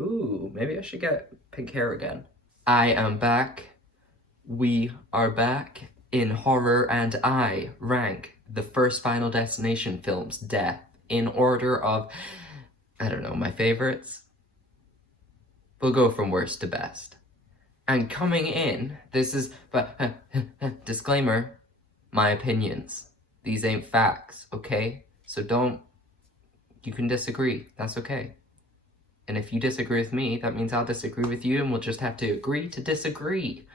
Ooh, maybe I should get pink hair again. I am back. We are back in horror, and I rank the first Final Destination film's death in order of, I don't know, my favorites. We'll go from worst to best. And coming in, this is, but disclaimer, my opinions. These ain't facts, okay? So you can disagree, that's okay. And if you disagree with me, that means I'll disagree with you, and we'll just have to agree to disagree.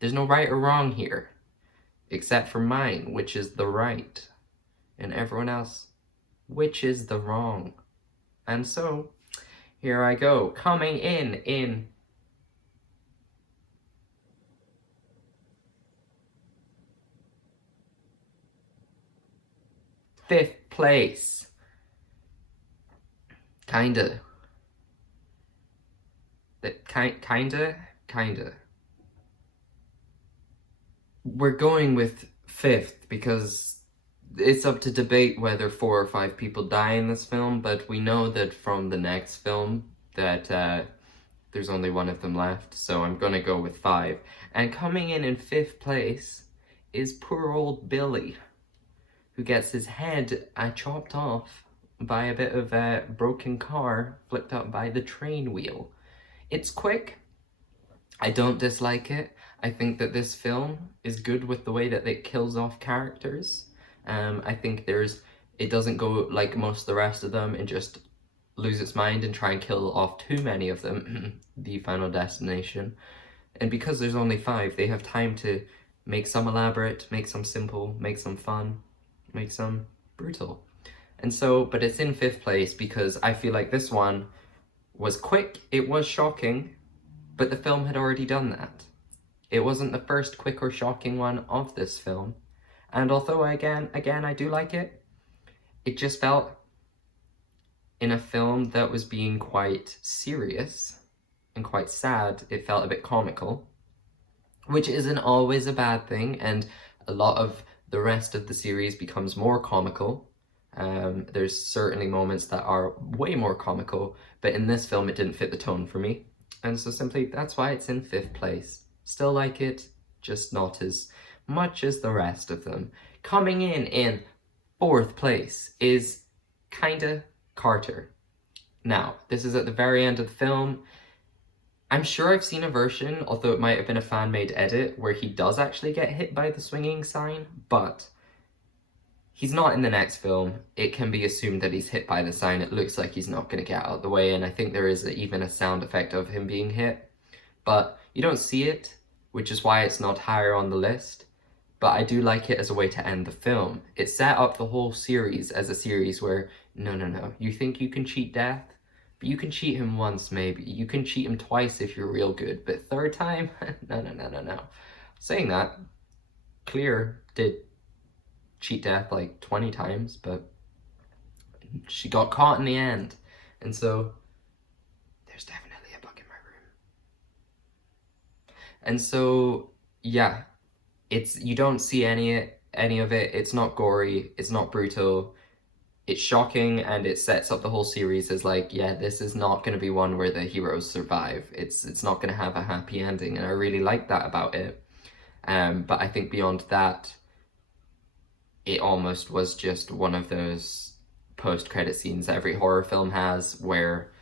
There's no right or wrong here, except for mine, which is the right, and everyone else, which is the wrong. And so, here I go, coming in 5th place. Kinda. Kinda. We're going with 5th because it's up to debate whether 4 or 5 people die in this film, but we know that from the next film that there's only one of them left, so I'm gonna go with 5. And coming in 5th place is poor old Billy, who gets his head chopped off by a bit of a broken car flipped up by the train wheel. It's quick. I don't dislike it. I think that this film is good with the way that it kills off characters. I think it doesn't go like most of the rest of them and just lose its mind and try and kill off too many of them, the Final Destination. And because there's only 5, they have time to make some elaborate, make some simple, make some fun, make some brutal. And so, but it's in 5th place because I feel like this one was quick, it was shocking, but the film had already done that. It wasn't the first quick or shocking one of this film. And although again, I do like it, it just felt in a film that was being quite serious and quite sad, it felt a bit comical, which isn't always a bad thing, and a lot of the rest of the series becomes more comical. There's certainly moments that are way more comical, but in this film it didn't fit the tone for me. And so simply, that's why it's in 5th place. Still like it, just not as much as the rest of them. Coming in 4th place is kinda Carter. Now, this is at the very end of the film. I'm sure I've seen a version, although it might have been a fan-made edit, where he does actually get hit by the swinging sign, but he's not in the next film. It can be assumed that he's hit by the sign. It looks like he's not going to get out of the way, and I think there is even a sound effect of him being hit. But you don't see it, which is why it's not higher on the list. But I do like it as a way to end the film. It set up the whole series as a series where, no, you think you can cheat death? But you can cheat him once, maybe. You can cheat him twice if you're real good, but 3rd time? No. Saying that, Clear did cheat death like 20 times, but she got caught in the end. And so, there's definitely a bug in my room. And so, yeah, you don't see any of it. It's not gory, it's not brutal. It's shocking, and it sets up the whole series as like, yeah, this is not going to be one where the heroes survive. It's not going to have a happy ending, and I really like that about it. But I think beyond that, it almost was just one of those post-credit scenes every horror film has where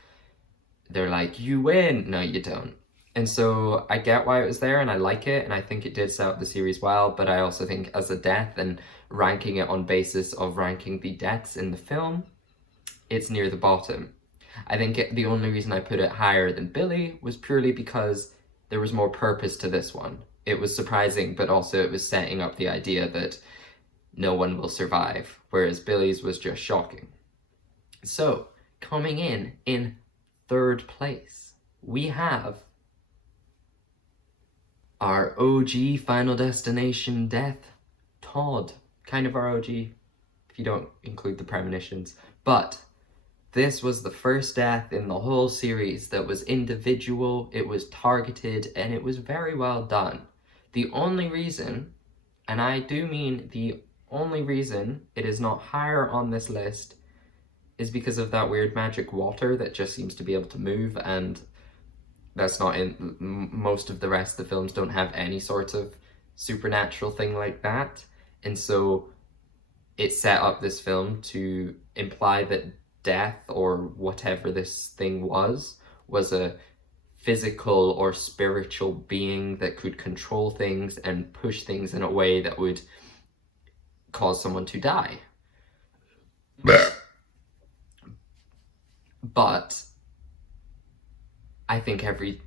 they're like, you win! No, you don't. And so I get why it was there, and I like it, and I think it did set up the series well, but I also think as a death and ranking it on basis of ranking the deaths in the film, it's near the bottom. I think the only reason I put it higher than Billy was purely because there was more purpose to this one. It was surprising, but also it was setting up the idea that no one will survive, whereas Billy's was just shocking. So, coming in 3rd place, we have our OG Final Destination death, Todd. Kind of our OG, if you don't include the premonitions. But this was the first death in the whole series that was individual, it was targeted, and it was very well done. The only reason, and I do mean the only reason it is not higher on this list, is because of that weird magic water that just seems to be able to move, and that's not in most of the rest of the films don't have any sort of supernatural thing like that. And so it set up this film to imply that death, or whatever this thing was a physical or spiritual being that could control things and push things in a way that would cause someone to die. But I think every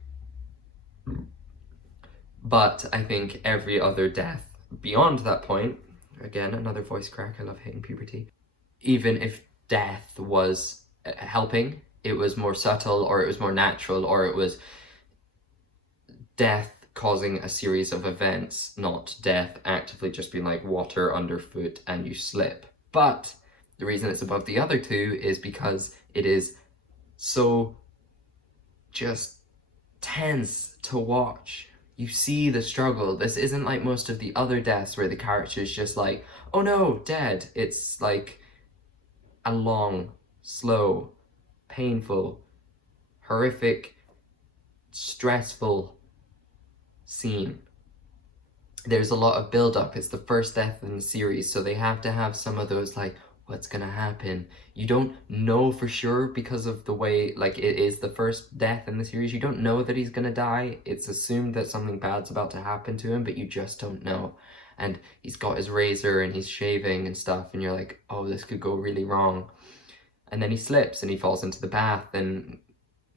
other death beyond that point, again, another voice crack, I love hitting puberty, even if death was helping, it was more subtle, or it was more natural, or it was death causing a series of events, not death actively just being like water underfoot and you slip. But the reason it's above the other two is because it is so just tense to watch. You see the struggle. This isn't like most of the other deaths where the character's just like, oh no, dead. It's like a long, slow, painful, horrific, stressful scene. There's a lot of build-up. It's the first death in the series, so they have to have some of those like, what's gonna happen? You don't know for sure because of the way, like, it is the first death in the series. You don't know that he's gonna die. It's assumed that something bad's about to happen to him, but you just don't know. And he's got his razor and he's shaving and stuff, and you're like, oh, this could go really wrong. And then he slips and he falls into the bath, and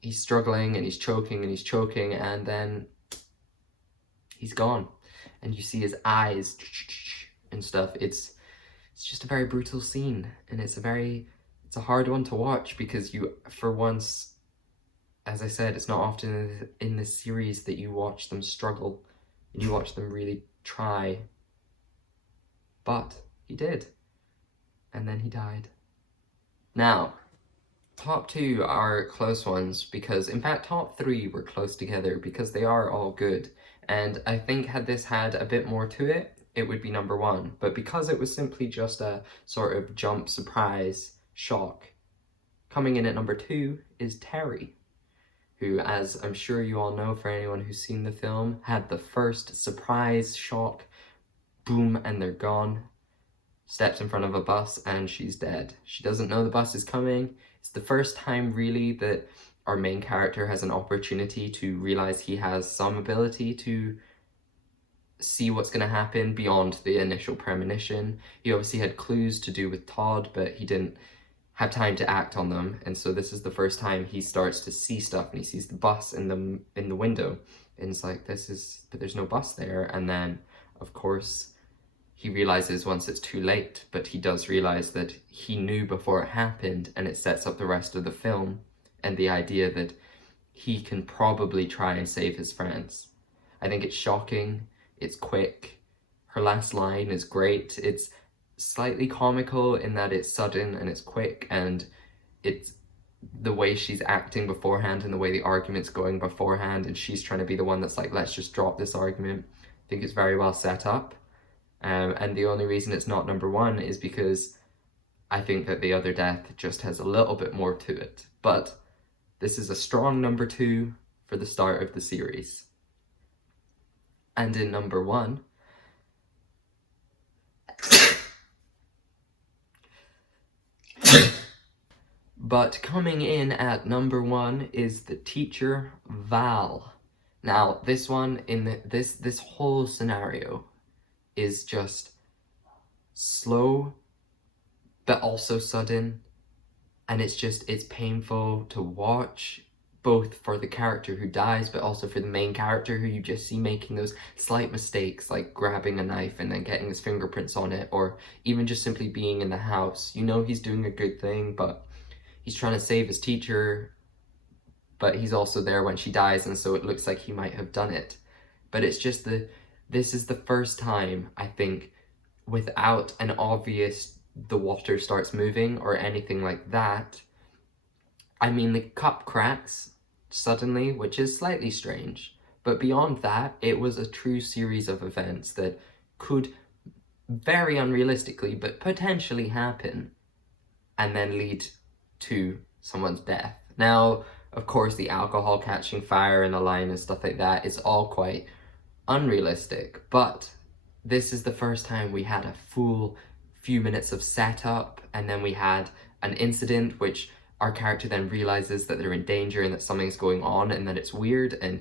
he's struggling and he's choking and he's choking, and then he's gone. And you see his eyes and stuff. It's just a very brutal scene, and it's a hard one to watch because you, for once, as I said, it's not often in this series that you watch them struggle and you watch them really try. But he did, and then he died. Now, top two are close ones because, in fact, top three were close together because they are all good. And I think had this had a bit more to it, it would be number one. But because it was simply just a sort of jump, surprise, shock, coming in at number two is Terry, who, as I'm sure you all know for anyone who's seen the film, had the first surprise, shock, boom, and they're gone. Steps in front of a bus and she's dead. She doesn't know the bus is coming. It's the first time really that our main character has an opportunity to realize he has some ability to see what's going to happen beyond the initial premonition. He obviously had clues to do with Todd, but he didn't have time to act on them, and so this is the first time he starts to see stuff, and he sees the bus in the window, and it's like, but there's no bus there. And then of course he realizes once it's too late, but he does realize that he knew before it happened, and it sets up the rest of the film and the idea that he can probably try and save his friends. I think it's shocking, it's quick, her last line is great, it's slightly comical in that it's sudden and it's quick, and it's the way she's acting beforehand and the way the argument's going beforehand, and she's trying to be the one that's like, let's just drop this argument. I think it's very well set up. And the only reason it's not number one is because I think that the other death just has a little bit more to it. But this is a strong number two for the start of the series. And in number one, but coming in at number one is the teacher, Val. Now, this one, this whole scenario is just slow, but also sudden, and it's painful to watch, both for the character who dies, but also for the main character who you just see making those slight mistakes, like grabbing a knife and then getting his fingerprints on it, or even just simply being in the house. You know he's doing a good thing, but he's trying to save his teacher, but he's also there when she dies, and so it looks like he might have done it. But it's just this is the first time, I think, without an obvious the water starts moving or anything like that. I mean, the cup cracks suddenly, which is slightly strange, but beyond that, it was a true series of events that could very unrealistically, but potentially happen, and then lead to someone's death. Now, of course, the alcohol catching fire in the line and stuff like that is all quite unrealistic, but this is the first time we had a full few minutes of setup, and then we had an incident which our character then realizes that they're in danger and that something's going on and that it's weird, and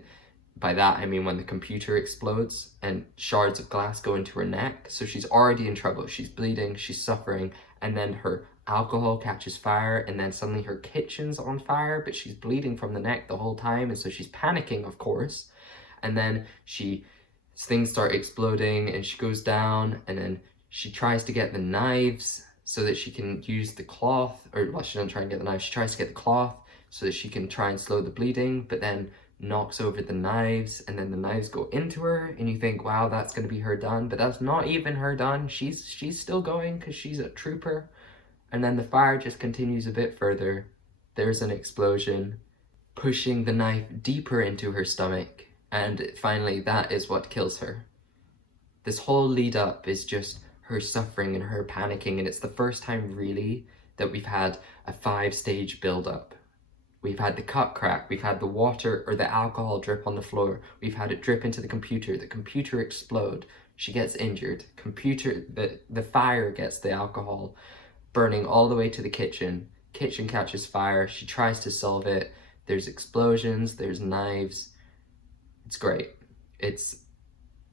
by that I mean when the computer explodes and shards of glass go into her neck. So she's already in trouble, she's bleeding, she's suffering, and then her alcohol catches fire, and then suddenly her kitchen's on fire, but she's bleeding from the neck the whole time, and so she's panicking, of course. And then things start exploding and she goes down, and then she tries to get the knives so that she can use the cloth, or well, she doesn't try and get the knife, she tries to get the cloth so that she can try and slow the bleeding, but then knocks over the knives, and then the knives go into her, and you think, wow, that's going to be her done, but that's not even her done. She's still going because she's a trooper. And then the fire just continues a bit further. There's an explosion, pushing the knife deeper into her stomach, and finally that is what kills her. This whole lead up is just her suffering and her panicking, and it's the first time really that we've had a 5-stage build-up. We've had the cup crack, we've had the water or the alcohol drip on the floor, we've had it drip into the computer explode, she gets injured, the fire gets the alcohol, burning all the way to the kitchen catches fire, she tries to solve it, there's explosions, there's knives. It's great. It's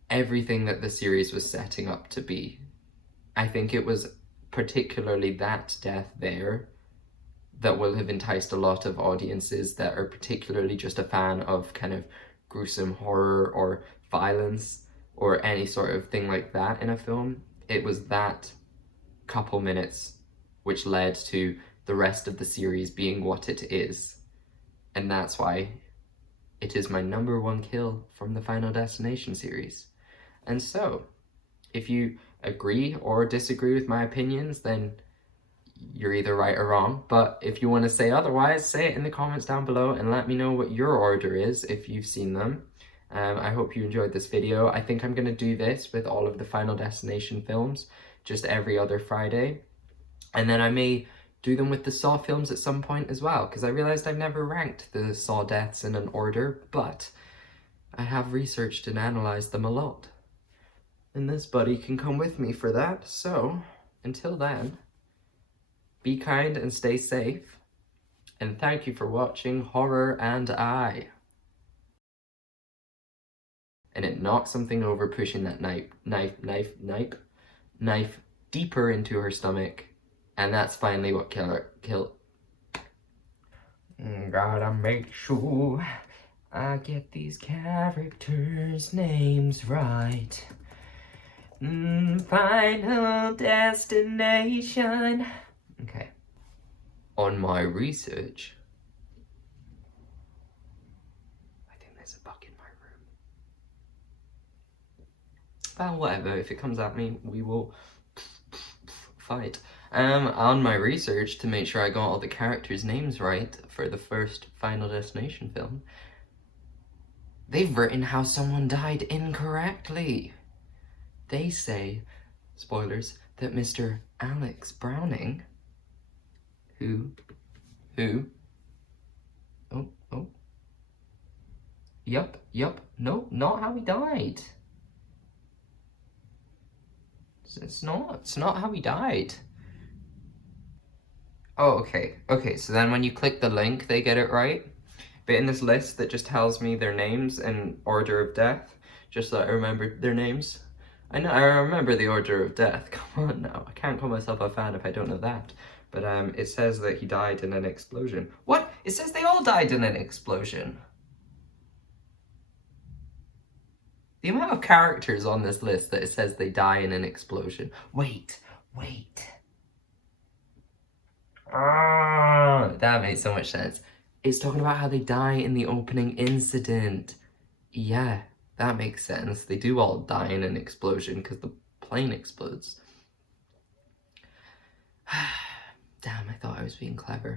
everything that the series was setting up to be. I think it was particularly that death there that will have enticed a lot of audiences that are particularly just a fan of kind of gruesome horror or violence or any sort of thing like that in a film. It was that couple minutes which led to the rest of the series being what it is. And that's why it is my #1 kill from the Final Destination series. And so, if you agree or disagree with my opinions, then you're either right or wrong. But if you want to say otherwise, say it in the comments down below and let me know what your order is if you've seen them. I hope you enjoyed this video. I think I'm going to do this with all of the Final Destination films, just every other Friday. And then I may do them with the Saw films at some point as well, because I realized I've never ranked the Saw deaths in an order, but I have researched and analyzed them a lot. And this buddy can come with me for that. So, until then, be kind and stay safe. And thank you for watching Horror and I. And it knocked something over, pushing that knife deeper into her stomach. And that's finally what killed. Gotta make sure I get these characters' names right. Final Destination. Okay. On my research, I think there's a bug in my room. Well, whatever. If it comes at me, we will fight. On my research to make sure I got all the characters' names right for the first Final Destination film, they've written how someone died incorrectly. They say, spoilers, that Mr. Alex Browning, Yup, no, not how he died. It's not how he died. Oh, okay, so then when you click the link, they get it right. But in this list that just tells me their names in order of death, just so I remember their names. I know, I remember the order of death, come on now. I can't call myself a fan if I don't know that. But it says that he died in an explosion. What? It says they all died in an explosion. The amount of characters on this list that it says they die in an explosion. Wait. Ah, that makes so much sense. It's talking about how they die in the opening incident. Yeah, that makes sense. They do all die in an explosion because the plane explodes. Damn, I thought I was being clever.